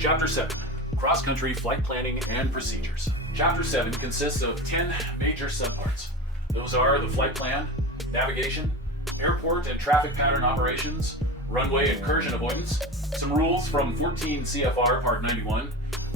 Chapter 7, Cross-Country Flight Planning and Procedures. Chapter 7 consists of 10 major subparts. Those are the flight plan, navigation, airport and traffic pattern operations, runway incursion avoidance, some rules from 14 CFR Part 91,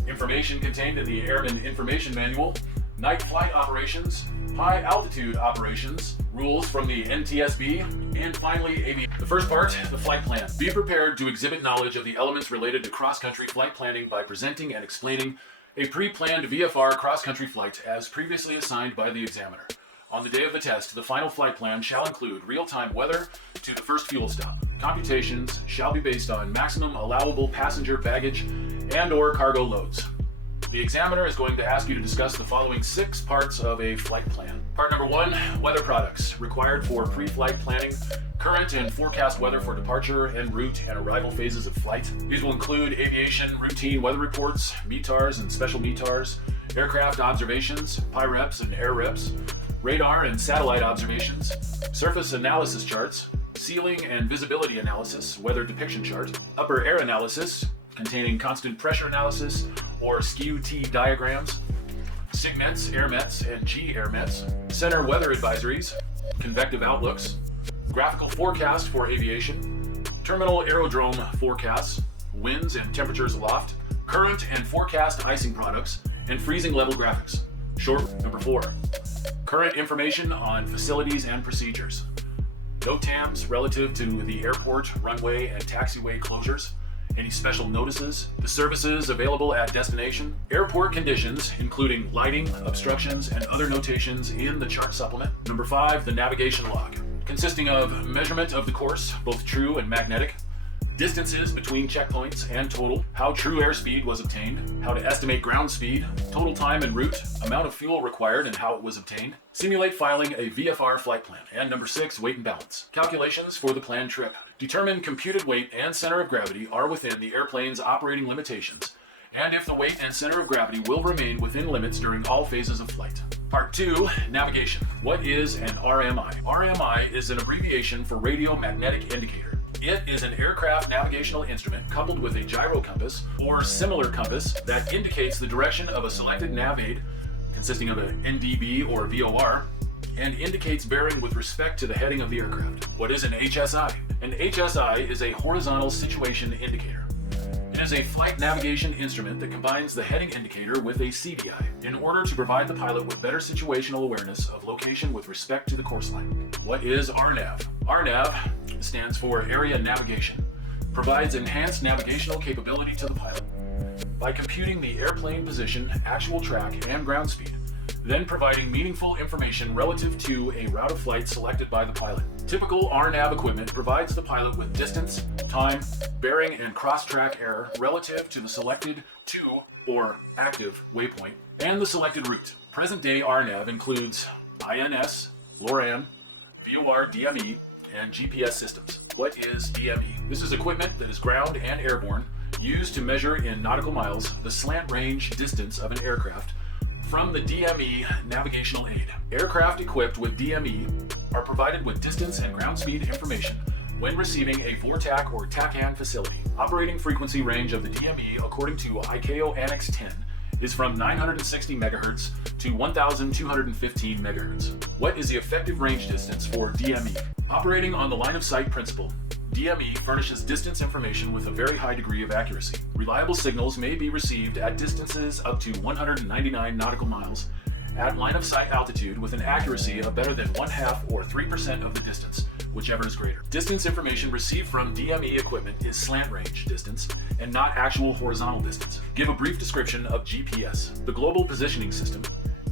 information contained in the Airman Information Manual, night flight operations, high altitude operations, rules from the NTSB, and finally aviation. The first part, the flight plan. Be prepared to exhibit knowledge of the elements related to cross-country flight planning by presenting and explaining a pre-planned VFR cross-country flight as previously assigned by the examiner. On the day of the test, the final flight plan shall include real-time weather to the first fuel stop. Computations shall be based on maximum allowable passenger baggage and/or cargo loads. The examiner is going to ask you to discuss the following 6 parts of a flight plan. Part number 1, weather products required for pre-flight planning, current and forecast weather for departure en route and arrival phases of flight. These will include aviation routine weather reports, METARs and special METARs, aircraft observations, PIREPs and AirReps, radar and satellite observations, surface analysis charts, ceiling and visibility analysis, weather depiction chart, upper air analysis, containing constant pressure analysis or skew-T diagrams, SIGMETs, AirMets, and G-AirMets, center weather advisories, convective outlooks, graphical forecast for aviation, terminal aerodrome forecasts, winds and temperatures aloft, current and forecast icing products, and freezing level graphics. Short number 4, current information on facilities and procedures. NOTAMs relative to the airport, runway, and taxiway closures, any special notices, the services available at destination, airport conditions, including lighting, obstructions, and other notations in the chart supplement. Number 5, the navigation log, consisting of measurement of the course, both true and magnetic, distances between checkpoints and total, how true airspeed was obtained, how to estimate ground speed, total time en route, amount of fuel required and how it was obtained, simulate filing a VFR flight plan, and number 6, weight and balance, calculations for the planned trip. Determine computed weight and center of gravity are within the airplane's operating limitations, and if the weight and center of gravity will remain within limits during all phases of flight. Part 2, navigation. What is an RMI? RMI is an abbreviation for radio magnetic indicator. It is an aircraft navigational instrument coupled with a gyro compass or similar compass that indicates the direction of a selected nav aid, consisting of an NDB or VOR, and indicates bearing with respect to the heading of the aircraft. What is an HSI? An HSI is a horizontal situation indicator. It is a flight navigation instrument that combines the heading indicator with a CDI in order to provide the pilot with better situational awareness of location with respect to the course line. What is RNAV? RNAV stands for Area Navigation, provides enhanced navigational capability to the pilot by computing the airplane position, actual track, and ground speed, then providing meaningful information relative to a route of flight selected by the pilot. Typical RNAV equipment provides the pilot with distance, time, bearing, and cross-track error relative to the selected to or active waypoint and the selected route. Present-day RNAV includes INS, LORAN, VOR DME, and GPS systems. What is DME? This is equipment that is ground and airborne, used to measure in nautical miles the slant range distance of an aircraft from the DME navigational aid. Aircraft equipped with DME are provided with distance and ground speed information when receiving a VORTAC or TACAN facility. Operating frequency range of the DME according to ICAO Annex 10 is from 960 MHz to 1,215 MHz. What is the effective range distance for DME? Operating on the line of sight principle, DME furnishes distance information with a very high degree of accuracy. Reliable signals may be received at distances up to 199 nautical miles at line of sight altitude with an accuracy of better than 1/2 or 3% of the distance, whichever is greater. Distance information received from DME equipment is slant range distance and not actual horizontal distance. Give a brief description of GPS. The Global Positioning System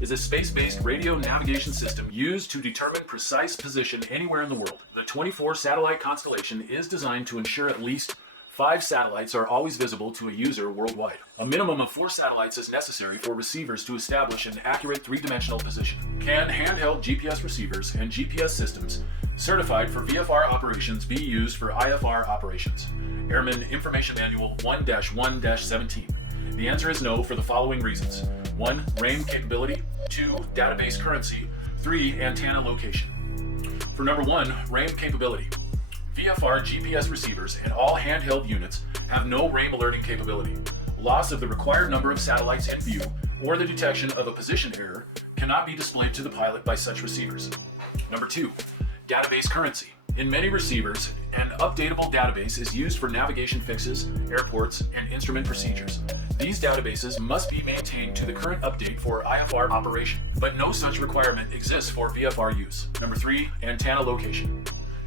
is a space-based radio navigation system used to determine precise position anywhere in the world. The 24 satellite constellation is designed to ensure at least 5 satellites are always visible to a user worldwide. A minimum of 4 satellites is necessary for receivers to establish an accurate 3-dimensional position. Can handheld GPS receivers and GPS systems certified for VFR operations be used for IFR operations? Airman Information Manual 1-1-17. The answer is no for the following reasons. 1. RAIM capability. 2. Database currency. 3. Antenna location. For number 1, RAIM capability. VFR GPS receivers and all handheld units have no RAIM alerting capability. Loss of the required number of satellites in view or the detection of a position error cannot be displayed to the pilot by such receivers. Number 2, database currency. In many receivers, an updatable database is used for navigation fixes, airports, and instrument procedures. These databases must be maintained to the current update for IFR operation, but no such requirement exists for VFR use. Number 3, antenna location.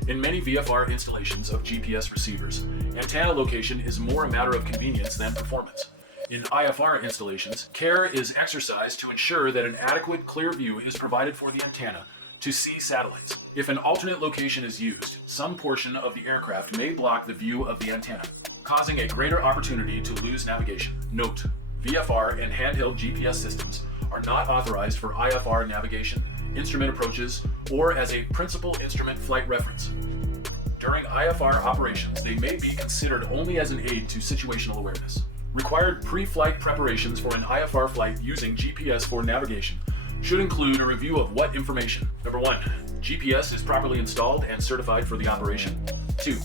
In many VFR installations of GPS receivers, antenna location is more a matter of convenience than performance. In IFR installations, care is exercised to ensure that an adequate clear view is provided for the antenna to see satellites. If an alternate location is used, some portion of the aircraft may block the view of the antenna, causing a greater opportunity to lose navigation. Note, VFR and handheld GPS systems are not authorized for IFR navigation, instrument approaches, or as a principal instrument flight reference. During IFR operations, they may be considered only as an aid to situational awareness. Required pre-flight preparations for an IFR flight using GPS for navigation should include a review of what information. Number 1, GPS is properly installed and certified for the operation. 2,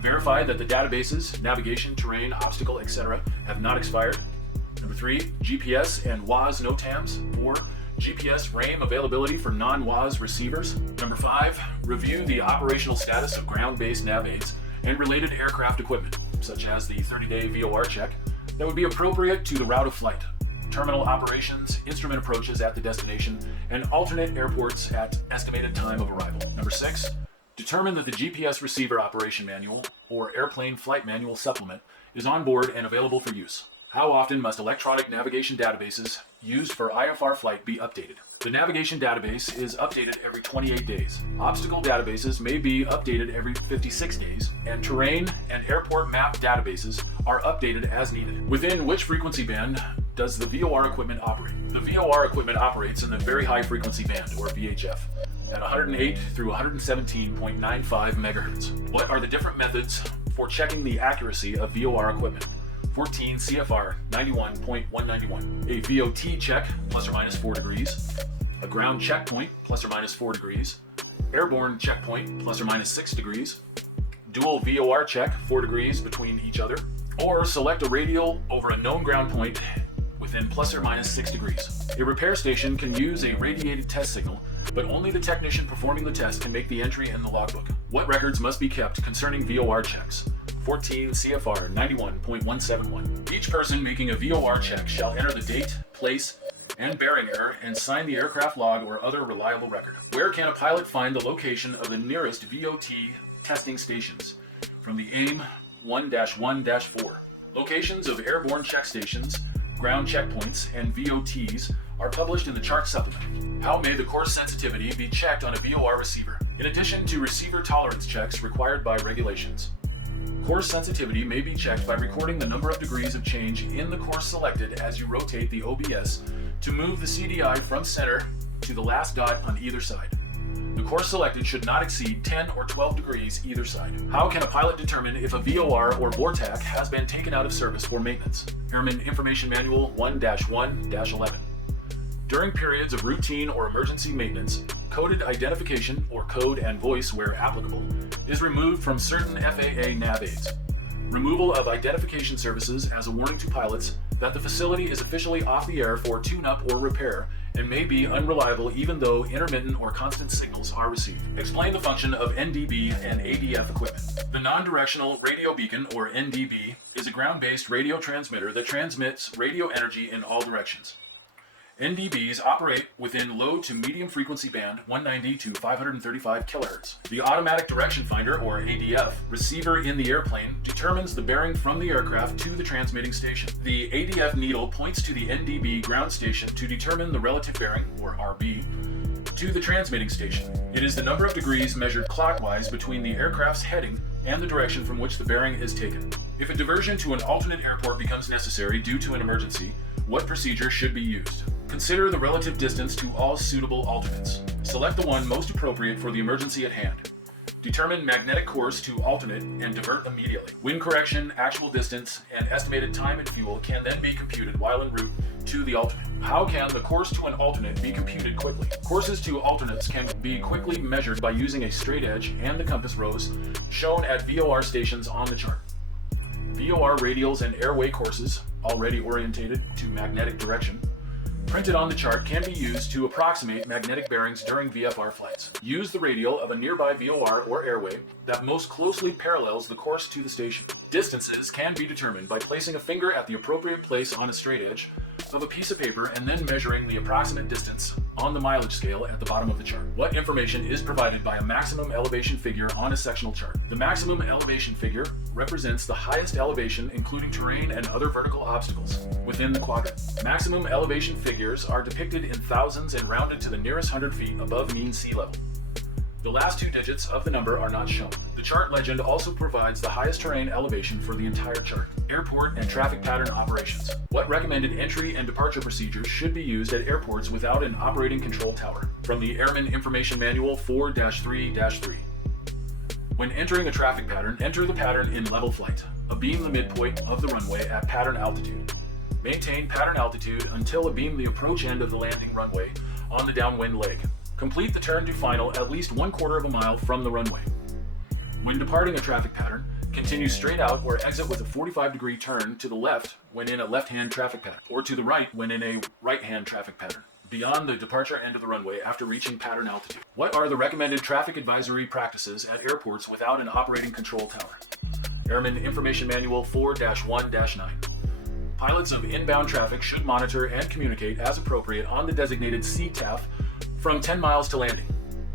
verify that the databases, navigation, terrain, obstacle, etc. have not expired. Number 3, GPS and WAAS NOTAMs. 4, GPS RAIM availability for non-WAAS receivers. Number 5, review the operational status of ground-based nav aids and related aircraft equipment, such as the 30-day VOR check that would be appropriate to the route of flight, terminal operations, instrument approaches at the destination, and alternate airports at estimated time of arrival. Number 6, determine that the GPS receiver operation manual or airplane flight manual supplement is on board and available for use. How often must electronic navigation databases used for IFR flight be updated? The navigation database is updated every 28 days. Obstacle databases may be updated every 56 days, and terrain and airport map databases are updated as needed. Within which frequency band does the VOR equipment operate? The VOR equipment operates in the very high frequency band, or VHF, at 108 through 117.95 megahertz. What are the different methods for checking the accuracy of VOR equipment? 14 CFR 91.191. A VOT check, plus or minus 4 degrees. A ground checkpoint, plus or minus 4 degrees. Airborne checkpoint, plus or minus 6 degrees. Dual VOR check, 4 degrees between each other. Or select a radial over a known ground point within plus or minus 6 degrees. A repair station can use a radiated test signal, but only the technician performing the test can make the entry in the logbook. What records must be kept concerning VOR checks? 14 CFR 91.171. Each person making a VOR check shall enter the date, place, and bearing error and sign the aircraft log or other reliable record. Where can a pilot find the location of the nearest VOT testing stations? From the AIM 1-1-4. Locations of airborne check stations, ground checkpoints, and VOTs are published in the chart supplement. How may the course sensitivity be checked on a VOR receiver? In addition to receiver tolerance checks required by regulations, course sensitivity may be checked by recording the number of degrees of change in the course selected as you rotate the OBS to move the CDI from center to the last dot on either side. The course selected should not exceed 10 or 12 degrees either side. How can a pilot determine if a VOR or VORTAC has been taken out of service for maintenance? Airman Information Manual 1-1-11. During periods of routine or emergency maintenance, coded identification, or code and voice where applicable, is removed from certain FAA nav aids. Removal of identification services as a warning to pilots that the facility is officially off the air for tune-up or repair and may be unreliable even though intermittent or constant signals are received. Explain the function of NDB and ADF equipment. The non-directional radio beacon, or NDB, is a ground-based radio transmitter that transmits radio energy in all directions. NDBs operate within low to medium frequency band 190 to 535 kHz. The automatic direction finder, or ADF, receiver in the airplane determines the bearing from the aircraft to the transmitting station. The ADF needle points to the NDB ground station to determine the relative bearing, or RB, to the transmitting station. It is the number of degrees measured clockwise between the aircraft's heading and the direction from which the bearing is taken. If a diversion to an alternate airport becomes necessary due to an emergency, what procedure should be used? Consider the relative distance to all suitable alternates. Select the one most appropriate for the emergency at hand. Determine magnetic course to alternate and divert immediately. Wind correction, actual distance, and estimated time and fuel can then be computed while en route to the alternate. How can the course to an alternate be computed quickly? Courses to alternates can be quickly measured by using a straight edge and the compass rose shown at VOR stations on the chart. VOR radials and airway courses already orientated to magnetic direction, printed on the chart can be used to approximate magnetic bearings during VFR flights. Use the radial of a nearby VOR or airway that most closely parallels the course to the station. Distances can be determined by placing a finger at the appropriate place on a straight edge of a piece of paper and then measuring the approximate distance on the mileage scale at the bottom of the chart. What information is provided by a maximum elevation figure on a sectional chart? The maximum elevation figure represents the highest elevation, including terrain and other vertical obstacles, within the quadrant. Maximum elevation figures are depicted in thousands and rounded to the nearest 100 feet above mean sea level. The last two digits of the number are not shown. The chart legend also provides the highest terrain elevation for the entire chart. Airport and traffic pattern operations. What recommended entry and departure procedures should be used at airports without an operating control tower? From the Airman Information Manual 4-3-3. When entering a traffic pattern, enter the pattern in level flight. Abeam the midpoint of the runway at pattern altitude. Maintain pattern altitude until abeam the approach end of the landing runway on the downwind leg. Complete the turn to final at least 1/4 of a mile from the runway. When departing a traffic pattern, continue straight out or exit with a 45-degree turn to the left when in a left-hand traffic pattern, or to the right when in a right-hand traffic pattern, beyond the departure end of the runway after reaching pattern altitude. What are the recommended traffic advisory practices at airports without an operating control tower? Airman Information Manual 4-1-9. Pilots of inbound traffic should monitor and communicate as appropriate on the designated CTAF from 10 miles to landing.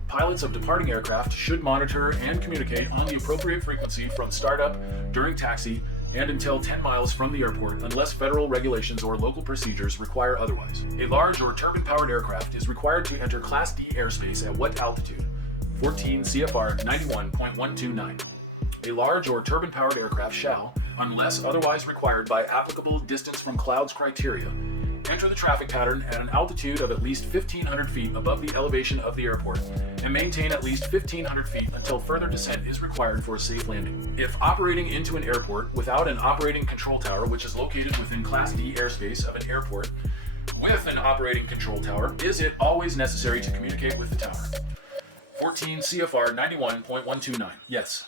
Pilots of departing aircraft should monitor and communicate on the appropriate frequency from startup, during taxi, and until 10 miles from the airport unless federal regulations or local procedures require otherwise. A large or turbine-powered aircraft is required to enter Class D airspace at what altitude? 14 CFR 91.129. A large or turbine-powered aircraft shall, unless otherwise required by applicable distance from clouds criteria, enter the traffic pattern at an altitude of at least 1,500 feet above the elevation of the airport and maintain at least 1,500 feet until further descent is required for a safe landing. If operating into an airport without an operating control tower which is located within Class D airspace of an airport with an operating control tower, is it always necessary to communicate with the tower? 14 CFR 91.129. Yes.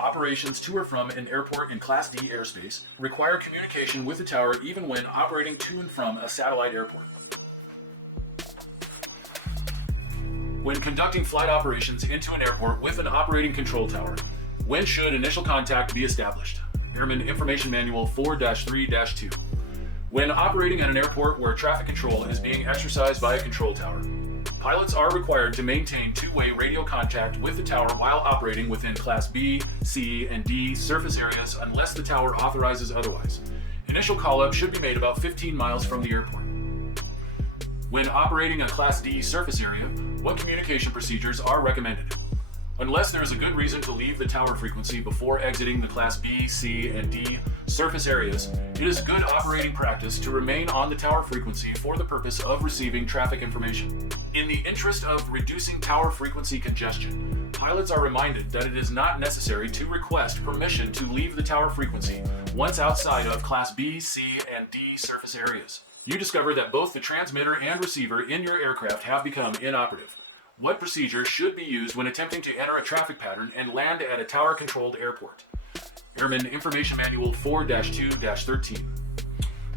Operations to or from an airport in Class D airspace require communication with the tower even when operating to and from a satellite airport. When conducting flight operations into an airport with an operating control tower, when should initial contact be established? Airman Information Manual 4-3-2. When operating at an airport where traffic control is being exercised by a control tower, pilots are required to maintain two-way radio contact with the tower while operating within Class B, C, and D surface areas unless the tower authorizes otherwise. Initial call-up should be made about 15 miles from the airport. When operating a Class D surface area, what communication procedures are recommended? Unless there is a good reason to leave the tower frequency before exiting the Class B, C, and D surface areas, it is good operating practice to remain on the tower frequency for the purpose of receiving traffic information. In the interest of reducing tower frequency congestion, pilots are reminded that it is not necessary to request permission to leave the tower frequency once outside of Class B, C, and D surface areas. You discover that both the transmitter and receiver in your aircraft have become inoperative. What procedure should be used when attempting to enter a traffic pattern and land at a tower-controlled airport? Airman Information Manual 4-2-13.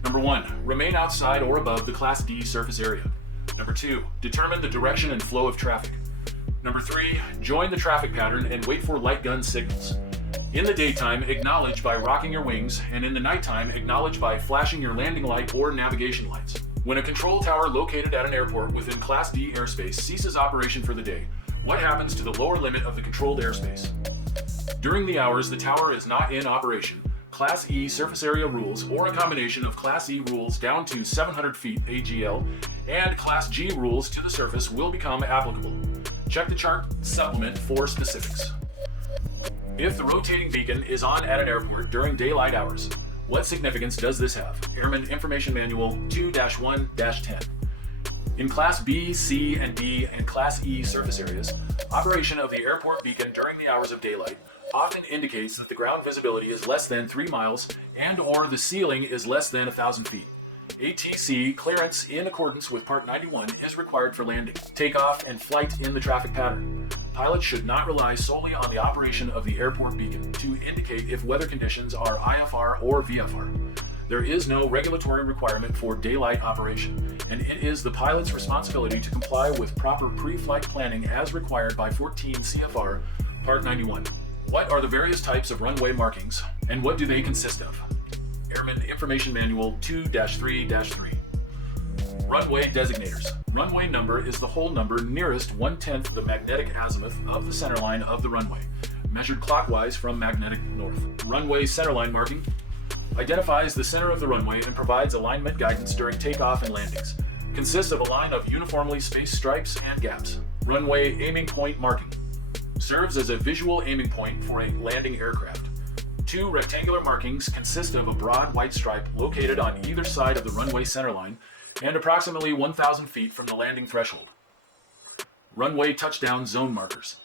Number 1. Remain outside or above the Class D surface area. Number 2. Determine the direction and flow of traffic. Number 3. Join the traffic pattern and wait for light gun signals. In the daytime, acknowledge by rocking your wings, and in the nighttime, acknowledge by flashing your landing light or navigation lights. When a control tower located at an airport within Class D airspace ceases operation for the day, what happens to the lower limit of the controlled airspace? During the hours the tower is not in operation, Class E surface area rules, or a combination of Class E rules down to 700 feet AGL and Class G rules to the surface will become applicable. Check the chart supplement for specifics. If the rotating beacon is on at an airport during daylight hours, what significance does this have? Airman Information Manual 2-1-10. In Class B, C, and D, and Class E surface areas, operation of the airport beacon during the hours of daylight often indicates that the ground visibility is less than 3 miles and/or the ceiling is less than 1,000 feet. ATC clearance in accordance with Part 91 is required for landing, takeoff, and flight in the traffic pattern. Pilots should not rely solely on the operation of the airport beacon to indicate if weather conditions are IFR or VFR. There is no regulatory requirement for daylight operation, and it is the pilot's responsibility to comply with proper pre-flight planning as required by 14 CFR Part 91. What are the various types of runway markings, and what do they consist of? Airman Information Manual 2-3-3. Runway designators. Runway number is the whole number nearest 1/10 the magnetic azimuth of the centerline of the runway, measured clockwise from magnetic north. Runway centerline marking identifies the center of the runway and provides alignment guidance during takeoff and landings. Consists of a line of uniformly spaced stripes and gaps. Runway aiming point marking serves as a visual aiming point for a landing aircraft. Two rectangular markings consist of a broad white stripe located on either side of the runway centerline and approximately 1,000 feet from the landing threshold. Runway touchdown zone markers.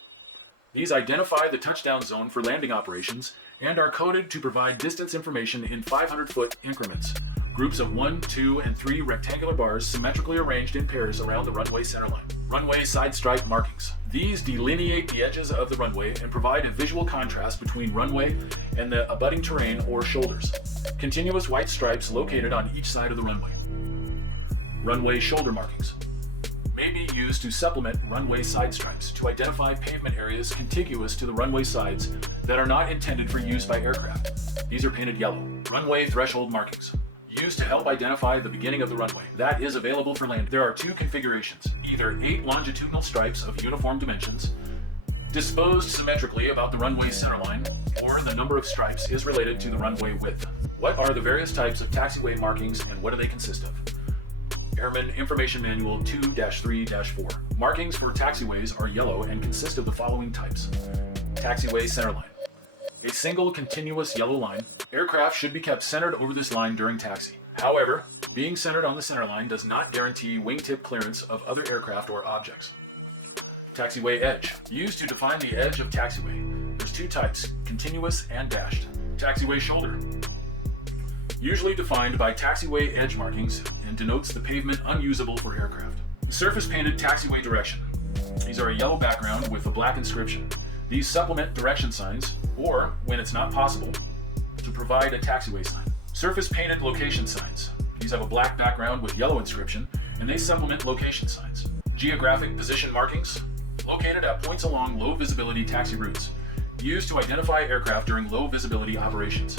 These identify the touchdown zone for landing operations and are coded to provide distance information in 500-foot increments. Groups of 1, 2, and 3 rectangular bars symmetrically arranged in pairs around the runway centerline. Runway side stripe markings. These delineate the edges of the runway and provide a visual contrast between runway and the abutting terrain or shoulders. Continuous white stripes located on each side of the runway. Runway shoulder markings may be used to supplement runway side stripes to identify pavement areas contiguous to the runway sides that are not intended for use by aircraft. These are painted yellow. Runway threshold markings used to help identify the beginning of the runway that is available for landing. There are two configurations, either 8 longitudinal stripes of uniform dimensions disposed symmetrically about the runway centerline, or the number of stripes is related to the runway width. What are the various types of taxiway markings and what do they consist of? Airman Information Manual 2-3-4. Markings for taxiways are yellow and consist of the following types. Taxiway centerline. A single continuous yellow line. Aircraft should be kept centered over this line during taxi. However, being centered on the centerline does not guarantee wingtip clearance of other aircraft or objects. Taxiway edge. Used to define the edge of taxiway. There's two types, continuous and dashed. Taxiway shoulder. Usually defined by taxiway edge markings and denotes the pavement unusable for aircraft. Surface painted taxiway direction. These are a yellow background with a black inscription. These supplement direction signs, or, when it's not possible, to provide a taxiway sign. Surface painted location signs. These have a black background with yellow inscription, and they supplement location signs. Geographic position markings, located at points along low visibility taxi routes, used to identify aircraft during low visibility operations.